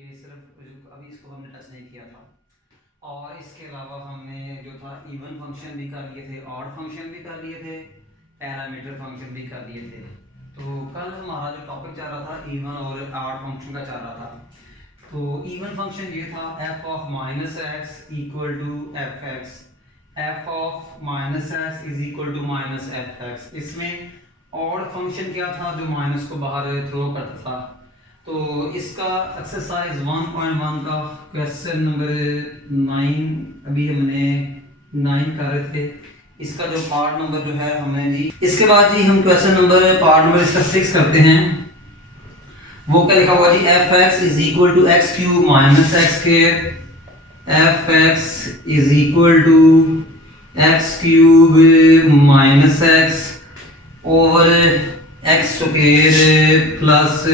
कि सिर्फ अभी इसको हमने टच नहीं किया था। और इसके अलावा हमने जो था इवन फंक्शन भी कर लिए थे, ऑड फंक्शन भी कर लिए थे, पैरामीटर फंक्शन भी कर लिए थे। तो कल हमारा जो टॉपिक चल रहा था इवन और ऑड फंक्शन का चल रहा था। तो इवन फंक्शन ये था f of minus x equal to f x, f of minus x is equal to minus f x. इसमें ऑड फंक्शन क्या था जो माइनस को बाहर थ्रो करता था। तो इसका एक्सरसाइज 1.1 का क्वेश्चन नंबर 9 अभी हमने 9 कर रहे थे। इसका जो पार्ट नंबर जो है हमने जी, इसके बाद जी हम क्वेश्चन नंबर पार्ट नंबर इसका 6 करते हैं। वो क्या लिखा हुआ जी, f x is equal to x cube minus x square, f x is equal to x cube minus x over x square plus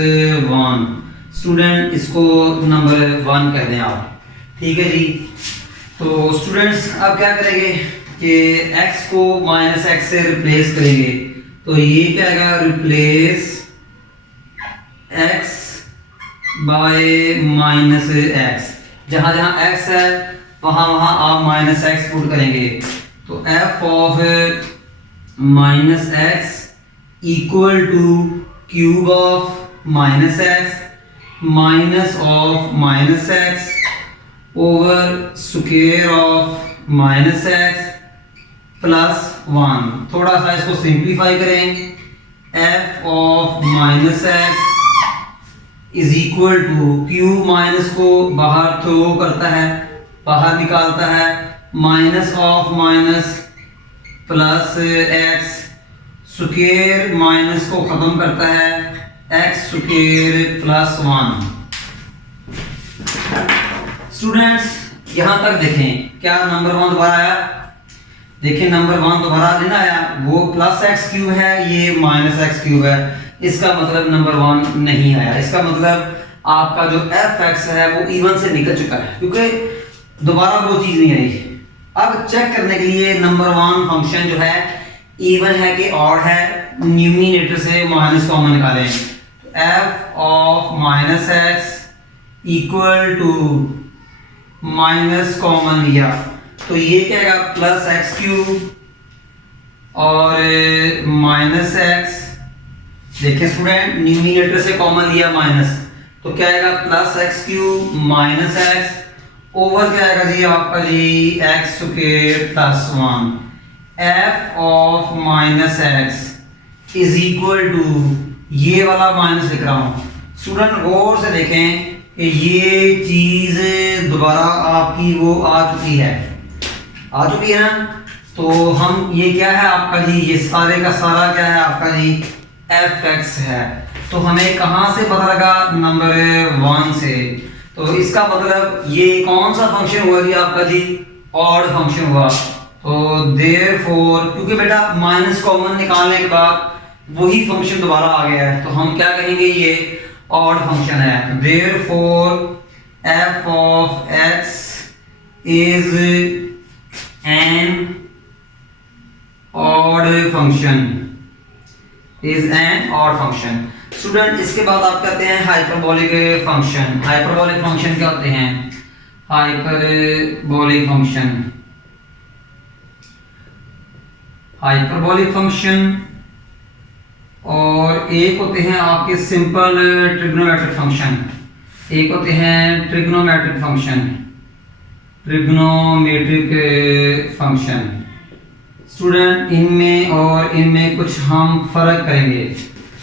1। Student इसको नंबर 1 कह दें आप, ठीक है जी। तो स्टूडेंट्स अब क्या करेंगे कि x को माइनस एक्स से रिप्लेस करेंगे। तो ये क्या आएगा, replace x bye minus x. जहां जहां x है वहां वहां आप माइनस एक्स पुट करेंगे। तो f of minus x equal to cube of minus x minus of minus x over square of minus x plus 1। थोड़ा सा इसको सिंप्लीफाई करें। f of minus x is equal to, cube minus को बाहर throw करता है, बाहर निकालता है, minus of minus plus x, square minus को खत्म करता है, एक्स स्क्वायर प्लस 1। स्टूडेंट्स यहां तक देखें, क्या नंबर 1 दोबारा आया? देखिए नंबर 1 दोबारा लेना आया, वो प्लस एक्स क्यूब है, ये माइनस एक्स क्यूब है। इसका मतलब नंबर 1 नहीं आया। इसका मतलब आपका जो एफ एक्स है वो इवन से निकल चुका है, क्योंकि दोबारा वो चीज नहीं आई। अब चेक करने के लिए नंबर 1 फंक्शन जो है इवन है कि ऑड है, न्यूमिनेटर से माइनस कॉमन निकालें। F of minus x equal to minus common लिया तो ये क्या आएगा, प्लस एक्स क्यूब और माइनस एक्स। देखिए स्टूडेंट, न्यूमिनेटर से कॉमन लिया माइनस, तो क्या आएगा, plus x cube minus x over क्या आएगा जी आपका जी, x square plus 1। F of minus x is equal to, ये वाला माइनस लिख रहा हूं। स्टूडेंट गौर से देखें कि ये चीज दोबारा आपकी वो आ चुकी है ना। तो हम ये क्या है आपका जी, ये सारे का सारा क्या है आपका जी, एफ एक्स है। तो हमें कहां से पता लगा, नंबर 1 से। तो इसका मतलब ये कौन सा फंक्शन हुआ जी आपका जी, ऑड फंक्शन हुआ। तो देयरफॉर, क्योंकि बेटा माइनस कॉमन निकालने के बाद वही फंक्शन दोबारा आ गया है, तो हम क्या कहेंगे, ये ऑड फंक्शन है। Therefore F of x is an odd function, is an odd function. Student इसके बाद आप कहते हैं हाइपरबोलिक फंक्शन। हाइपरबोलिक फंक्शन क्या होते हैं, हाइपरबोलिक फंक्शन, हाइपरबोलिक फंक्शन और एक होते हैं आपके सिंपल ट्रिग्नोमेट्रिक फंक्शन, एक होते हैं trigonometric function, trigonometric function. Student इनमें और इनमें कुछ हम फर्क करेंगे।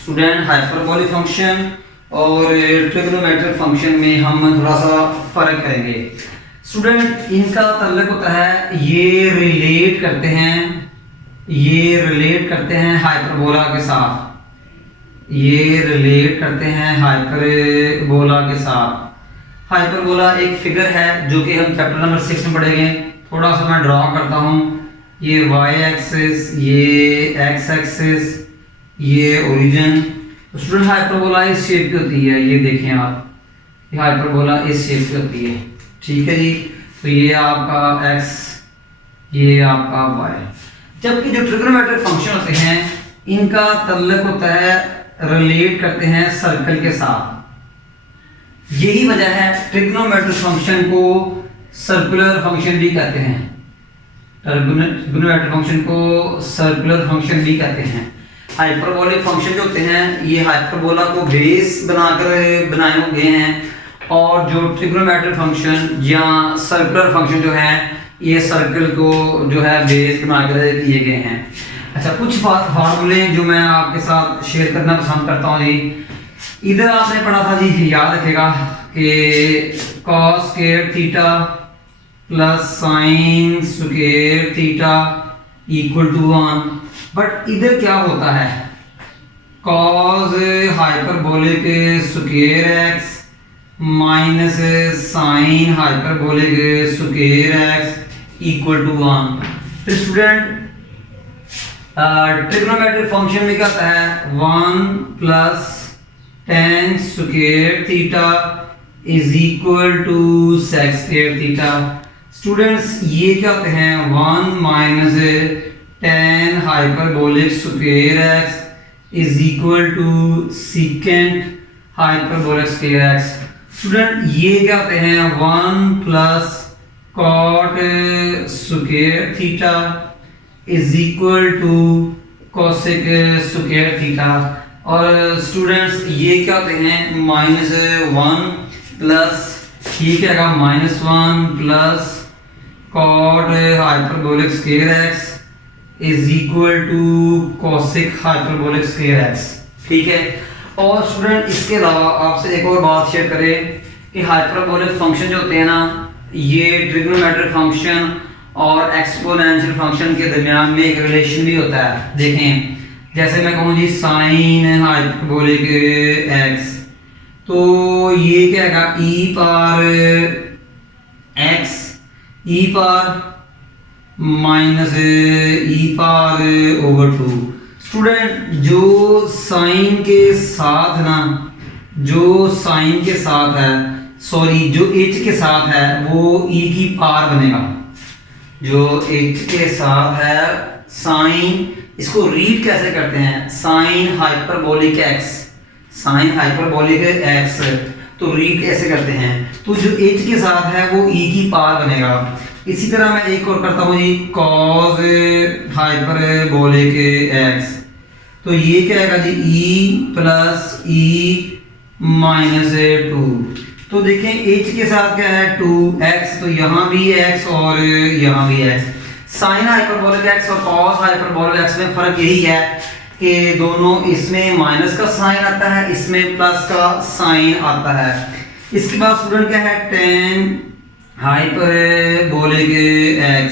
स्टूडेंट हाइपरबोलिक फंक्शन और ट्रिग्नोमेट्रिक फंक्शन में हम थोड़ा सा फर्क करेंगे। स्टूडेंट इनका ताल्लुक होता है, ये रिलेट करते हैं, ये रिलेट करते हैं हाइपरबोला के साथ, ये रिलेट करते हैं हाइपरबोला के साथ। हाइपरबोला एक फिगर है जो कि हम चैप्टर नंबर 6 में पढ़ेंगे। थोड़ा सा मैं ड्रॉ करता हूँ, ये y एक्सिस, ये x एक्सिस, ये ओरिजिन। स्टूडेंट हाइपरबोला इस शेप की होती है, ये देखें आप, ये हाइपरबोला इस शेप की होती है, ठीक है जी। तो ये आपका x, ये आपका y। जबकि जो ट्रिग्नोमेट्रिक फंक्शन होते हैं इनका ताल्लुक होता है, रिलेट करते हैं सर्कल के साथ। यही वजह है ट्रिग्नोमेट्रिक फंक्शन को सर्कुलर फंक्शन भी कहते हैं, ट्रिग्नोमेट्रिक फंक्शन को सर्कुलर फंक्शन भी कहते हैं। हाइपरबोलिक फंक्शन जो होते हैं ये हाइपरबोला को बेस बनाकर बनाए गए हैं, और जो ट्रिग्नोमेट्रिक फंक्शन या सर्कुलर फंक्शन जो है ये सर्कल को जो है बेस बनाकर किए गए हैं। अच्छा, कुछ फार्मूले जो मैं आपके साथ शेयर करना पसंद करता हूँ जी। इधर आपने पढ़ा था जी, याद रखेगा कि cos square theta plus sine square theta equal to 1, but इधर क्या होता है, cos hyperbolic square x minus sine hyperbolic square x equal to 1। तो स्टूडेंट ट्रिग्नोमेट्रिक फंक्शन में क्या होता है, 1 plus tan square theta is equal to sec square theta. Students ये क्या होते हैं, 1 minus tan hyperbolic square x is equal to secant hyperbolic square x. Student ये क्या होते हैं, 1 plus cot square theta is equal to cosec square theta. और students ये क्या होते हैं, -1 प्लस ये क्या होगा, -1 plus cot hyperbolic square x is equal to cosec hyperbolic square x. ठीक है। और स्टूडेंट इसके अलावा आपसे एक और बात शेयर करें कि हाइपरबोलिक फंक्शन जो होते हैं ना, ये ट्रिग्नोमेट्रिक फंक्शन और एक्सपोनेंशियल फंक्शन के दरमियान में एक रिलेशन भी होता है। देखें, जैसे मैं कहूँ जी साइन हाइपरबोलिक एक्स, तो ये क्या है, ई पावर एक्स ई power minus e power over 2। Student जो साइन के साथ ना, जो साइन के साथ है, सॉरी जो एच के साथ है वो ई की पावर बनेगा। जो एच के साथ है साइन, इसको रीड कैसे करते हैं, sign hyperbolic x, sign hyperbolic x, तो रीड कैसे करते हैं, तो जो एच के साथ है वो ई की पावर बनेगा। इसी तरह मैं एक और करता हूँ जी, कॉस हाइपरबोलिक एक्स, तो ये क्या आएगा जी, ई प्लस ई माइनस 2। तो देखें एच के साथ क्या है 2x, तो यहाँ भी x और यहाँ भी x। साइन हाइपरबोलिक x और कॉस हाइपरबोलिक x में फर्क यही है कि दोनों, इसमें माइनस का साइन आता है, इसमें प्लस का साइन आता है। इसके बाद स्टूडेंट क्या है, tan हाइपरबोलिक x,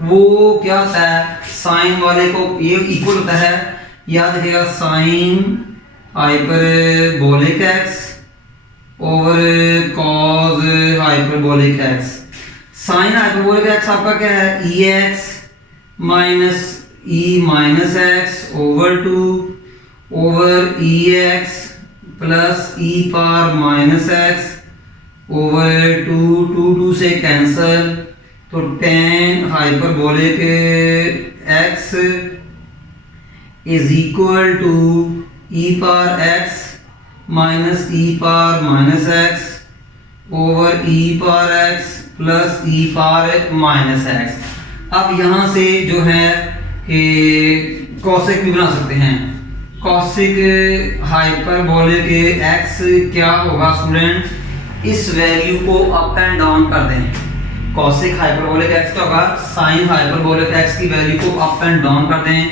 वो क्या होता है, साइन वाले को ये इक्वल होता है, याद रखिएगा, sine hyperbolic x over cos hyperbolic x। Sine hyperbolic x आपका क्या है, e x minus e minus x over 2 over e x plus e power minus x over 2 से कैंसल, तो tan hyperbolic x is equal to e power x minus e power minus x over e power x plus e power minus x. अब यहाँ से जो है कि cosec भी बना सकते हैं। कॉसेक हाइपरबोलिक एक्स क्या होगा स्टूडेंट, इस वैल्यू को अप एंड डाउन कर दें। कॉसेक हाइपरबोलिक एक्स क्या होगा, साइन हाइपरबोलिक एक्स की वैल्यू को अप एंड डाउन कर दें,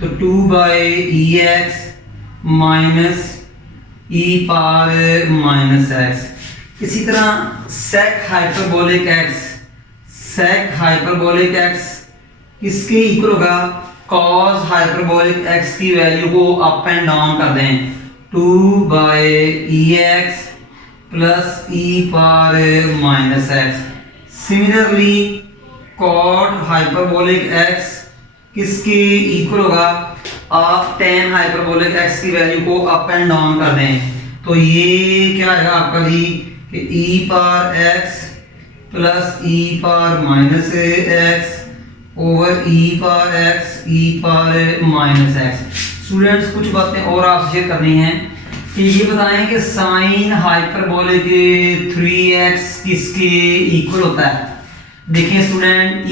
तो 2/ex minus e power minus x. इसी तरह sec hyperbolic x, sec hyperbolic x किसके इक्वल होगा, कॉस हाइपरबोलिक एक्स की वैल्यू को अप एंड डाउन कर दें, 2/ex plus e power minus x. Similarly cot hyperbolic x किसके इक्वल होगा, आप tan हाइपरबोलिक x की वैल्यू को अप एंड डाउन कर दें, तो ये क्या आएगा आपका जी कि e power x plus e power minus x over e power x e power minus x। Students कुछ बातें और आपसे शेयर करनी हैं कि ये बताएं कि साइन हाइपरबोलिक 3x किसके इक्वल होता है। देखें student,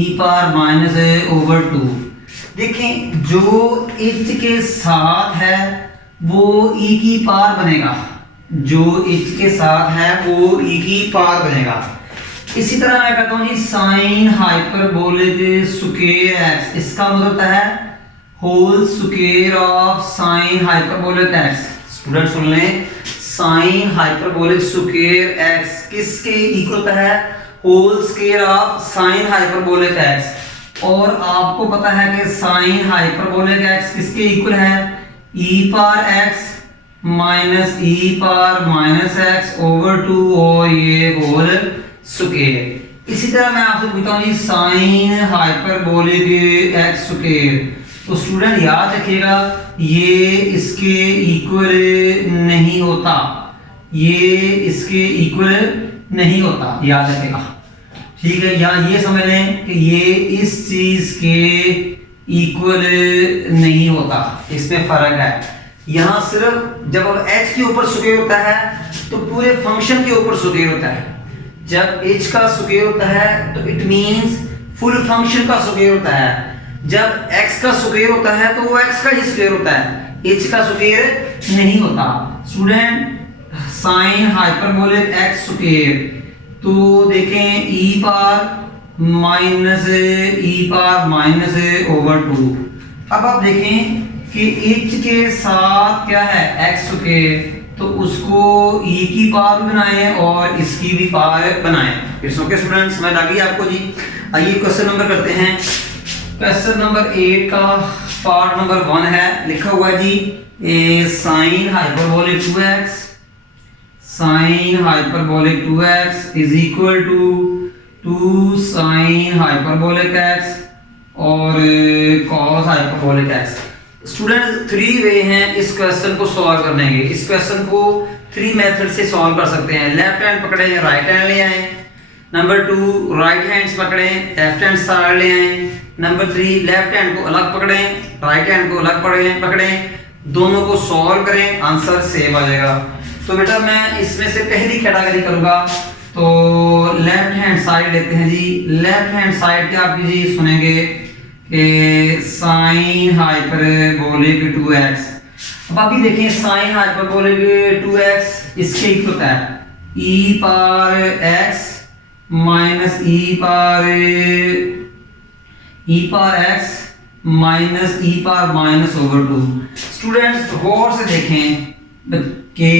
e power minus over 2। देखें जो h के साथ है वो e की पार बनेगा, जो h के साथ है वो e की पार बनेगा। इसी तरह मैं कहता हूँ जी साइन हाइपरबोलिक स्क्वायर x, इसका मतलब होता है whole square of sine hyperbolic x। Student सुन लें, साइन हाइपरबोलिक स्क्वायर x किसके इक्वल होता है, whole square of sine hyperbolic x। और आपको पता है कि साइन हाइपरबोलिक x किसके इक्वल है, e power x minus e power minus x over 2 और ये होल स्क्वायर। इसी तरह मैं आपसे पूछता हूँ जी साइन हाइपरबोलिक x स्क्वायर। तो स्टूडेंट याद रखिएगा ये इसके इक्वल नहीं होता, ये इसके इक्वल नहीं होता, याद रखिएगा, ठीक है। या ये समझ लें कि ये इस चीज के इक्वल नहीं होता, इसमें फर्क है। यहाँ सिर्फ जब अब h के ऊपर स्क्वायर होता है तो पूरे फंक्शन के ऊपर स्क्वायर होता है। जब h का स्क्वायर होता है तो इट मींस फुल फंक्शन का स्क्वायर होता है। जब x का स्क्वायर होता है तो वो x का ही स्क्वायर होता है, h का स्क्वायर नहीं होता। Student sine hyperbolic x square, तो देखें e पावर माइनस ओवर 2। अब आप देखें कि h के साथ क्या है x स्क्वायर, तो उसको e की पावर बनाएं और इसकी भी पावर बनाएं। इट्स ओके स्टूडेंट्स, समझ आ गई आपको जी। आइए क्वेश्चन नंबर करते हैं। क्वेश्चन नंबर 8 का पार्ट नंबर 1 है, लिखा हुआ है जी ए sine hyperbolic 2x, sine hyperbolic 2x is equal to 2 sine hyperbolic x और cos hyperbolic x। Student 3 way हैं इस क्वेश्चन को सॉल्व करने के। इस क्वेश्चन को 3 मेथड से सॉल्व कर सकते हैं। लेफ्ट हैंड पकड़े, राइट हैंड ले आए। नंबर 2 राइट हैंड्स पकड़े, लेफ्ट हैंड साइड ले आए। नंबर 3 लेफ्ट हैंड को अलग पकड़े, राइट हैंड को अलग पकड़े, दोनों को सॉल्व करें, आंसर सेम आ जाएगा। तो बेटा मैं इसमें से पहली कैटेगरी करूंगा, तो लेफ्ट हैंड साइड लेते हैं जी। लेफ्ट हैंड साइड क्या आप जी सुनेंगे कि साइन हाइपरबोलिक 2x। अब अभी देखें साइन हाइपरबोलिक 2x इसके इक्वल होता है e power x minus e power x minus e power minus over 2। Students गौर से देखें कि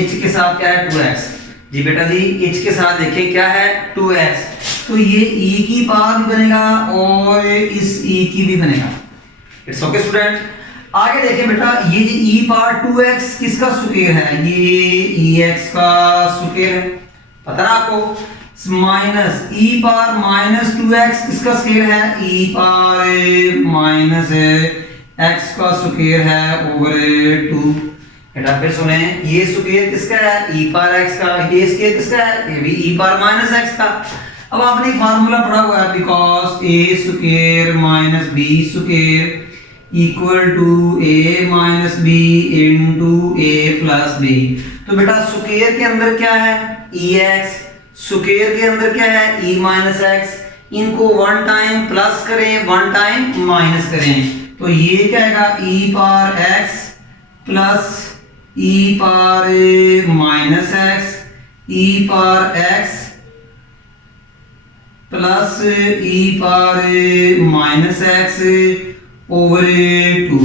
h के साथ क्या है 2x। जी बेटा जी h के साथ देखें क्या है 2x, तो ये e की पावर भी बनेगा और इस e की भी बनेगा। It's okay student. आगे देखें बेटा ये e पावर 2x किसका स्क्वायर है, ये ex का स्क्वायर है, पता ना आपको। Minus e power minus 2x किसका स्क्वायर है, e पावर माइनस x का स्क्वायर है ओवर 2। बेटा फिर सुने, ये स्क्वायर किसका है, e पावर x का, ये स्क्वायर किसका है, ये भी e पावर माइनस x का। अब आपने फार्मूला पढ़ा हुआ है because a square minus b square equal to a minus b into a plus b। तो बेटा स्क्वायर के अंदर क्या है ex, स्क्वायर के अंदर क्या है e माइनस x, इनको वन टाइम प्लस करें वन टाइम माइनस करें, तो ये क्या आएगा e power x plus e power minus x e power x plus e power minus x over 2।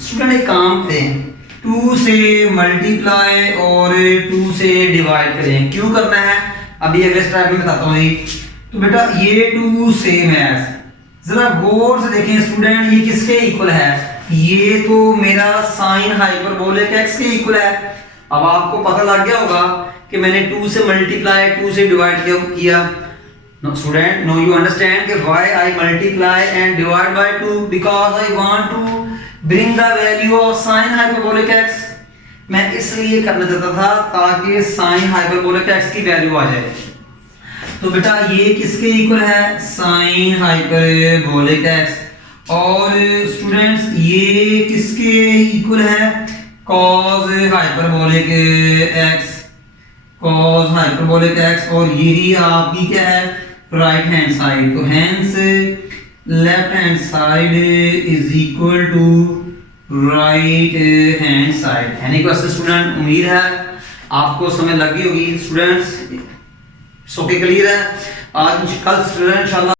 Student एक काम करें, 2 से मल्टीप्लाई और 2 से डिवाइड करें। क्यों करना है अभी अगले स्टेप में बताता हूँ। तो बेटा ये 2 सेम है, जरा गौर से देखें स्टूडेंट, ये किसके इक्वल है, ये तो मेरा साइन हाइपरबोलिक x के इक्वल है। अब आपको पता लग गया होगा कि मैंने 2 से मल्टीप्लाई 2 से डिवाइड किया। No student, now you understand कि why I multiply and divide by 2 because I want to bring the value of sin hyperbolic x। मैं इसलिए करना चाहता था ताकि sin hyperbolic x की वैल्यू आ जाए। तो बेटा ये किसके इक्वल है, sin hyperbolic x। और स्टूडेंट्स ये किसके इक्वल है, cos hyperbolic x, cos hyperbolic x, और यही आपकी क्या है राइट हैंड साइड। तो hence left hand side is equal to right hand side. Any question student? उम्मीद है आपको समझ लग गई होगी स्टूडेंट्स। सो के क्लियर है। आज कल स्टूडेंट इंशाल्लाह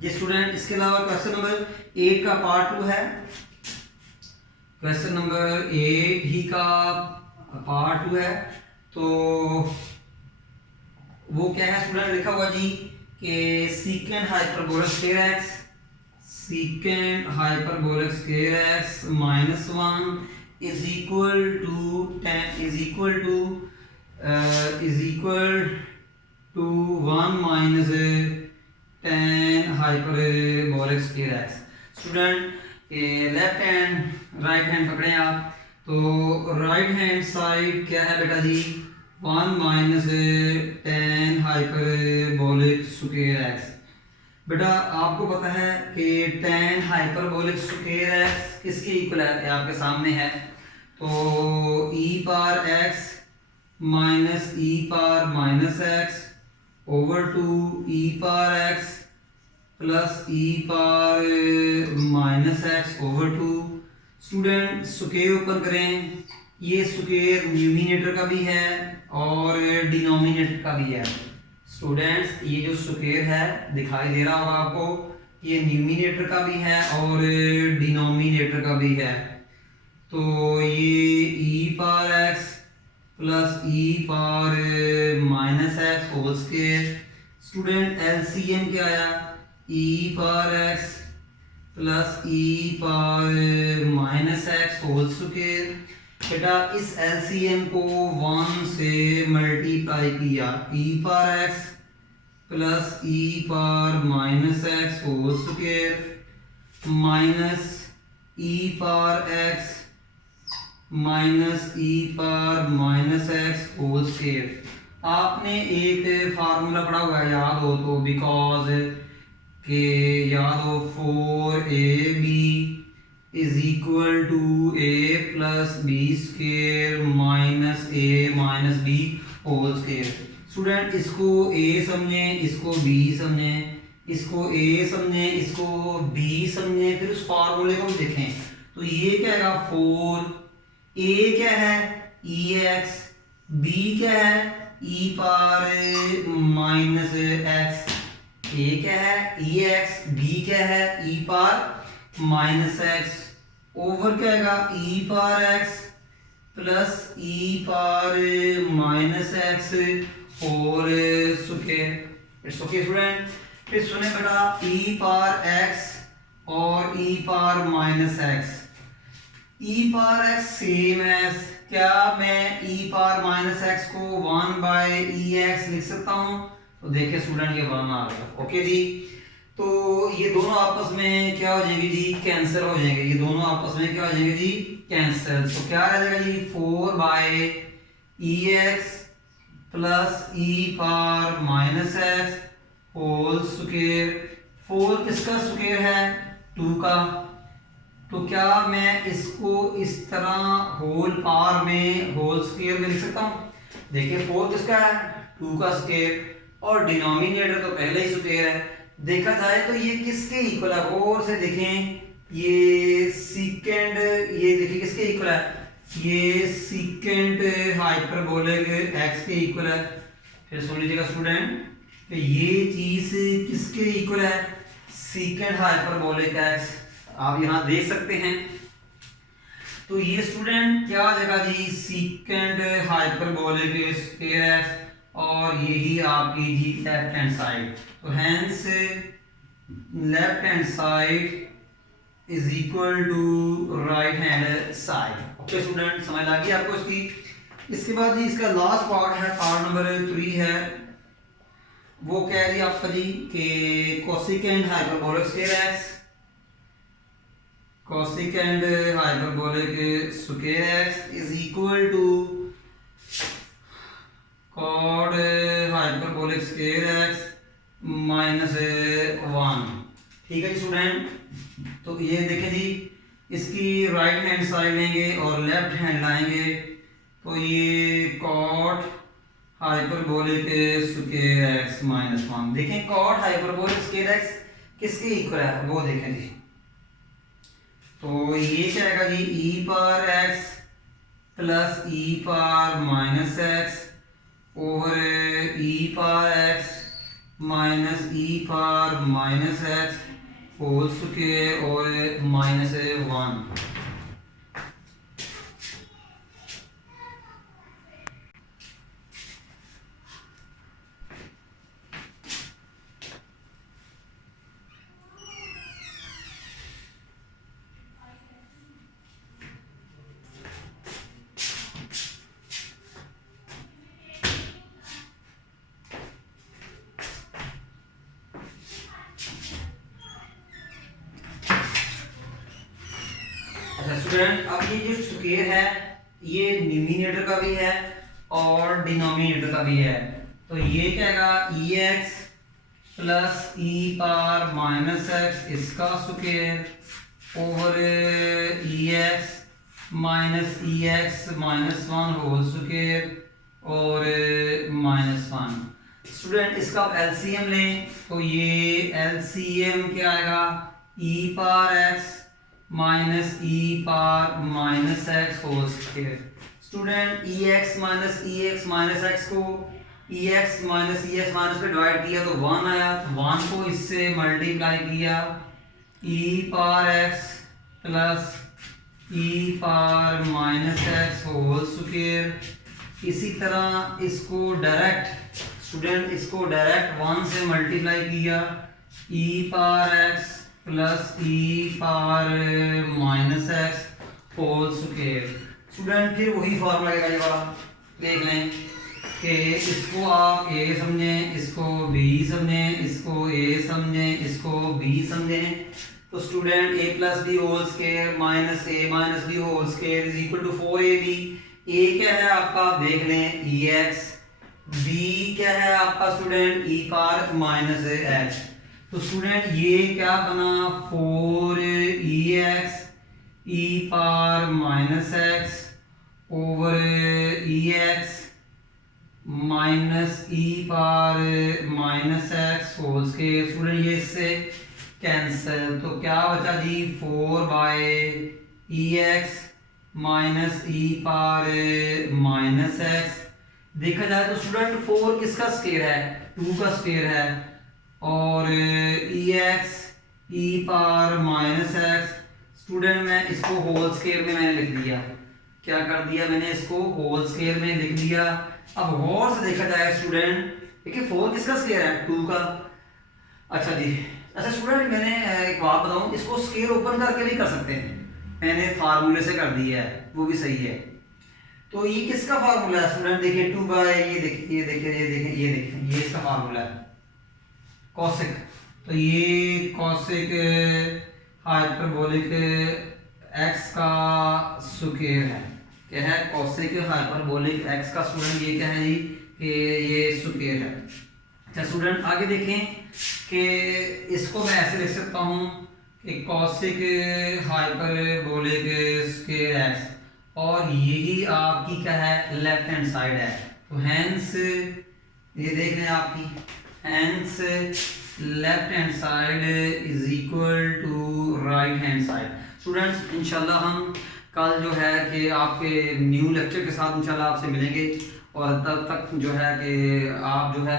जी स्टूडेंट, इसके अलावा क्वेश्चन नंबर 8 का पार्ट 2 है। क्वेश्चन नंबर 8 ही का पार्ट 2 है। तो वो क्या है स्टूडेंट, लिखा हुआ जी कि secant hyperbolic square x, secant hyperbolic square x minus 1 is equal to 10 is equal to 1 minus 10 hyperbolic square x. Student left hand right hand पकड़े आप, तो राइट हैंड साइड क्या है बेटा जी, 1 माइनस 10 हाइपरबोलिक स्क्वायर एक्स। बेटा आपको पता है कि 10 हाइपरबोलिक स्क्वायर एक्स किसके इक्वल है, ये आपके सामने है। तो e power x minus e power minus x over two e power x plus e power minus x over two. Student square open करें, ये स्क्वायर न्यूमिनेटर का भी है और डिनोमिनेटर का भी है। स्टूडेंट्स ये जो स्क्वायर है दिखाई दे रहा होगा आपको, ये न्यूमिनेटर का भी है और डिनोमिनेटर का भी है। तो ये e power x plus e power minus x whole square. Student LCM क्या आया, e power x plus e power minus x whole square. बेटा इस एलसीएम को 1 से मल्टीप्लाई किया, e power x plus e power minus x whole square minus e power x minus e power minus x whole square. आपने एक formula पढ़ा हुआ है, याद हो तो, बिकॉज के याद हो 4ab is equal to a plus b square minus a minus b whole square. Student इसको a समझे, इसको b समझे, इसको a समझे, इसको b समझे, फिर उस फार्मूले को हम देखें। तो ये क्या है 4, a क्या है ex, b क्या है e power minus x, a क्या है ex, b क्या है e power minus x over क्या आएगा e power x plus e power minus x और स्क्वायर। It's okay student. फिर सुने बेटा e पावर x और e power minus x, e power x same है, क्या मैं e पावर माइनस x को 1 बाय ex लिख सकता हूं? तो देखिए स्टूडेंट ये 1 आ गया। ओके जी, तो ये दोनों आपस में क्या हो जाएंगे जी, कैंसिल हो जाएंगे। ये दोनों आपस में क्या हो जाएंगे जी, कैंसिल। तो क्या रह जाएगा जी 4 by ex plus e power minus x whole square. 4 किसका स्क्वायर है, 2 का। तो क्या मैं इसको इस तरह होल पावर में होल स्क्वायर में लिख सकता हूँ? देखिए 4 किसका है, 2 का स्क्वायर, और डिनोमिनेटर तो पहले ही स्क्वायर है। देखा जाए तो ये किसके इक्वल है, और से देखें, ये सीकेंड, ये देखिए किसके इक्वल है, ये सीकेंड हाइपरबोलिक एक्स के इक्वल है। फिर सुन लीजिएगा स्टूडेंट, कि ये चीज किसके इक्वल है, सीकेंड हाइपरबोलिक एक्स। आप यहां देख सकते हैं। तो ये स्टूडेंट क्या आ जाएगा जी, सीकेंड हाइपरबोलिक स्क्वायर एक्स, और यही आपकी जी लेफ्ट हैंड साइड। तो hence left hand side is equal to right hand side. Okay student, समझ लगी आपको इसकी। इसके बाद जी इसका लास्ट पार्ट है, पार्ट नंबर 3 है। वो क्या है जी आपका जी कि cosecant hyperbolic square x, cosecant hyperbolic square x is equal to cot hyperbolic square x minus 1। ठीक है जी स्टूडेंट। तो ये देखें जी, इसकी राइट हैंड साइड लेंगे और लेफ्ट हैंड लाएंगे, तो ये cot hyperbolic square x minus 1। देखें कॉट हाइपरबोलिक स्क्वायर एक्स किसके इक्वल है, वो देखें जी। तो ये क्या आएगा जी, e power x plus e power minus x over e power x minus e power minus x whole square और माइनस 1। अच्छा स्टूडेंट, अब ये जो स्क्वायर है ये न्यूमिनेटर का भी है और डिनोमिनेटर का भी है, तो ये क्या आएगा ई x plus e power minus x इसका square over e x minus 1 whole square और -1। स्टूडेंट इसका आप एलसीएम लें तो ये एलसीएम क्या आएगा e power x minus e power minus x whole square. Student e x minus x को ई एक्स माइनस पे डिवाइड किया तो 1 आया, 1 को इससे मल्टीप्लाई किया e power x plus e power minus x whole square. इसी तरह इसको डायरेक्ट स्टूडेंट इसको डायरेक्ट 1 से मल्टीप्लाई किया e power x plus e power minus x whole square. Student फिर वही फॉर्मूला है ये वाला, देख लें कि इसको आप ए समझें, इसको बी समझें, इसको ए समझें, इसको बी समझें। तो student a plus b whole square minus a minus b whole square is equal to 4ab। A क्या है आपका, आप देख लें ई एक्स, बी क्या है आपका student e power minus x. तो स्टूडेंट ये क्या बना 4ex e power minus x over e x minus e power minus x whole square. Student ये इससे कैंसिल, तो क्या बचा जी 4/ex minus e power minus x. देखा जाए तो स्टूडेंट 4 किसका स्क्वायर है, 2 का स्क्वायर है और ex ई पावर माइनस एक्स। स्टूडेंट मैं इसको होल स्क्वायर में मैंने लिख दिया, क्या कर दिया मैंने इसको होल स्क्वायर में लिख दिया। अब गौर से देखा जाए स्टूडेंट, देखिए 4 किसका स्क्वायर है 2 का। अच्छा जी, अच्छा स्टूडेंट मैंने एक बात बताऊं, इसको स्क्वायर ओपन करके भी कर सकते हैं, मैंने फार्मूले से कर दिया है वो भी सही है। तो ये किसका फार्मूला है स्टूडेंट, देखिए 2 बाय ये इसका फार्मूला है कॉसिक। तो ये कॉसिक हाइपरबोलिक एक्स का स्क्वायर है, क्या है कॉसिक हाइपरबोलिक एक्स का। स्टूडेंट ये क्या है जी कि ये स्क्वायर है। अच्छा स्टूडेंट आगे देखें कि इसको मैं ऐसे लिख सकता हूँ कि कॉसिक हाइपरबोलिक स्क्वायर एक्स और यही आपकी क्या है लेफ्ट हैंड साइड है। तो हैंस ये देख लें आपकी hence left hand side is equal to right hand side. Students इंशाल्लाह हम कल जो है कि आपके न्यू लेक्चर के साथ इंशाल्लाह आपसे मिलेंगे और तब तक जो है कि आप जो है